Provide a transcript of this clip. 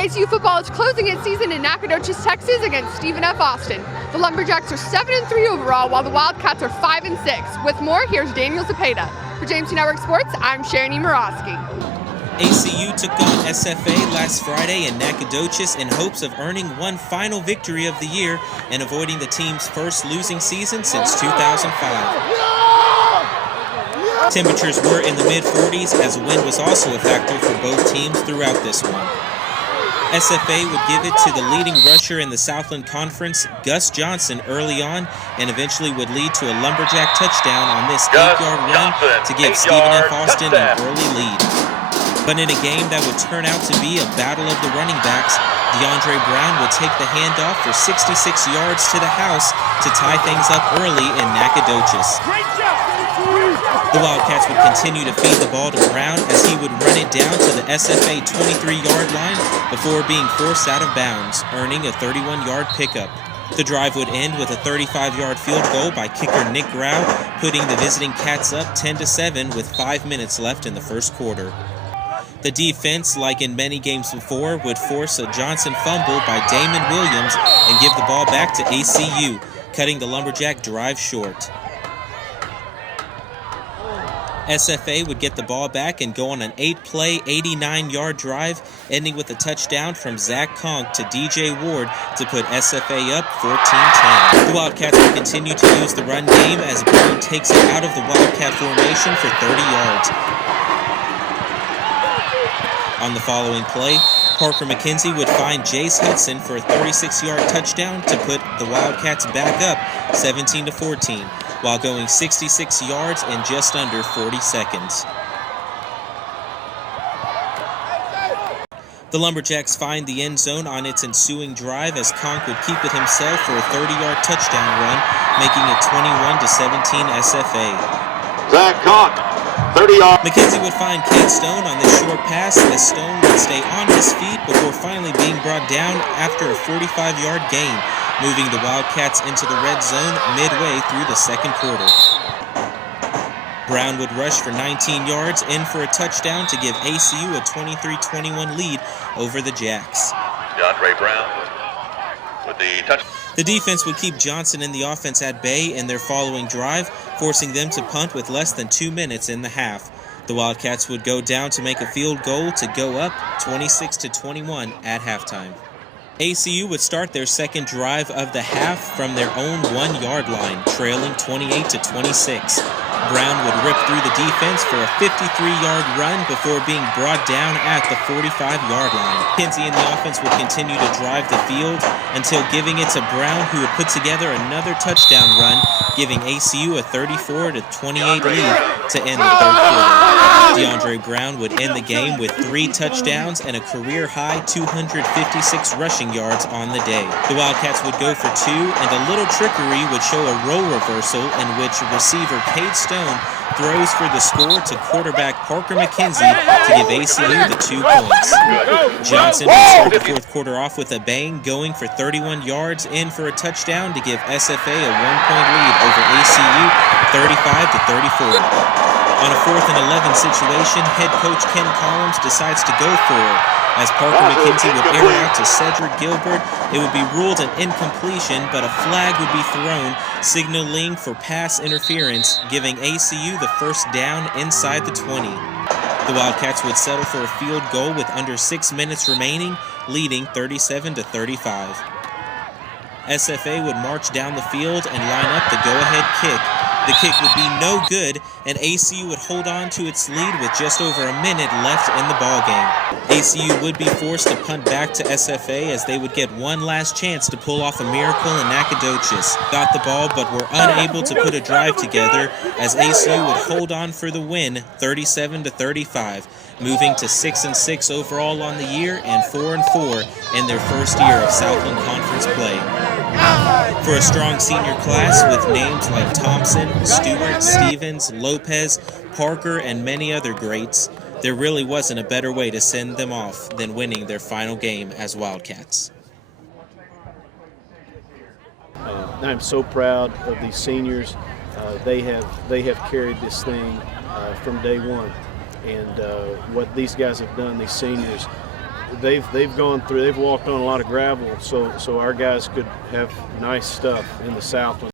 ACU football is closing its season in Nacogdoches, Texas against Stephen F. Austin. The Lumberjacks are 7-3 overall, while the Wildcats are 5-6. With more, here's Daniel Zepeda. For James Network Sports, I'm Sharon E. Morosky. ACU took on SFA last Friday in Nacogdoches in hopes of earning one final victory of the year and avoiding the team's first losing season since 2005. Temperatures were in the mid-40s as wind was also a factor for both teams throughout this one. SFA would give it to the leading rusher in the Southland Conference, Gus Johnson, early on, and eventually would lead to a Lumberjack touchdown on this 8-yard run to give Stephen F. Austin an early lead. But in a game that would turn out to be a battle of the running backs, DeAndre Brown would take the handoff for 66 yards to the house to tie things up early in Nacogdoches. The Wildcats would continue to feed the ball to Brown as he would run it down to the SFA 23-yard line before being forced out of bounds, earning a 31-yard pickup. The drive would end with a 35-yard field goal by kicker Nick Grau, putting the visiting Cats up 10-7 with 5 minutes left in the first quarter. The defense, like in many games before, would force a Johnson fumble by Damon Williams and give the ball back to ACU, cutting the Lumberjack drive short. SFA would get the ball back and go on an 8-play, 89-yard drive, ending with a touchdown from Zach Conk to DJ Ward to put SFA up 14-10. The Wildcats would continue to use the run game as Brown takes it out of the Wildcat formation for 30 yards. On the following play, Parker McKenzie would find Jace Hudson for a 36-yard touchdown to put the Wildcats back up 17-14, while going 66 yards in just under 40 seconds. The Lumberjacks find the end zone on its ensuing drive as Conk would keep it himself for a 30-yard touchdown run, making it 21-17 SFA. Zach Conk, 30 yards. McKenzie would find Kate Stone on this short pass as Stone would stay on his feet before finally being brought down after a 45-yard gain, moving the Wildcats into the red zone midway through the second quarter. Brown would rush for 19 yards, in for a touchdown to give ACU a 23-21 lead over the Jacks. DeAndre Brown with the touch. The defense would keep Johnson and the offense at bay in their following drive, forcing them to punt with less than 2 minutes in the half. The Wildcats would go down to make a field goal to go up 26-21 at halftime. ACU would start their second drive of the half from their own 1-yard line, trailing 28-26. Brown would rip through the defense for a 53-yard run before being brought down at the 45-yard line. McKenzie and the offense would continue to drive the field until giving it to Brown, who would put together another touchdown run, giving ACU a 34-28 lead to end the third quarter. DeAndre Brown would end the game with 3 touchdowns and a career-high 256 rushing yards on the day. The Wildcats would go for 2, and a little trickery would show a role reversal in which receiver Cade Stone throws for the score to quarterback Parker McKenzie to give ACU the 2 points. Johnson would start the fourth quarter off with a bang, going for 31 yards, in for a touchdown to give SFA a 1-point lead over ACU 35-34. On a 4th and 11 situation, head coach Ken Collins decides to go for it. As Parker McKenzie would air out to Cedric Gilbert, it would be ruled an incompletion, but a flag would be thrown, signaling for pass interference, giving ACU the first down inside the 20. The Wildcats would settle for a field goal with under 6 minutes remaining, leading 37-35. SFA would march down the field and line up the go-ahead kick. The kick would be no good, and ACU would hold on to its lead with just over a minute left in the ballgame. ACU would be forced to punt back to SFA as they would get one last chance to pull off a miracle in Nacogdoches. Got the ball but were unable to put a drive together as ACU would hold on for the win 37-35, moving to 6-6 overall on the year and 4-4 in their first year of Southland Conference play. For a strong senior class with names like Thompson, Stewart, Stevens, Lopez, Parker, and many other greats, there really wasn't a better way to send them off than winning their final game as Wildcats. I'm so proud of these seniors. They have carried this thing from day one, and what these guys have done, these seniors, they've gone through, they've walked on a lot of gravel, so our guys could have nice stuff in the south when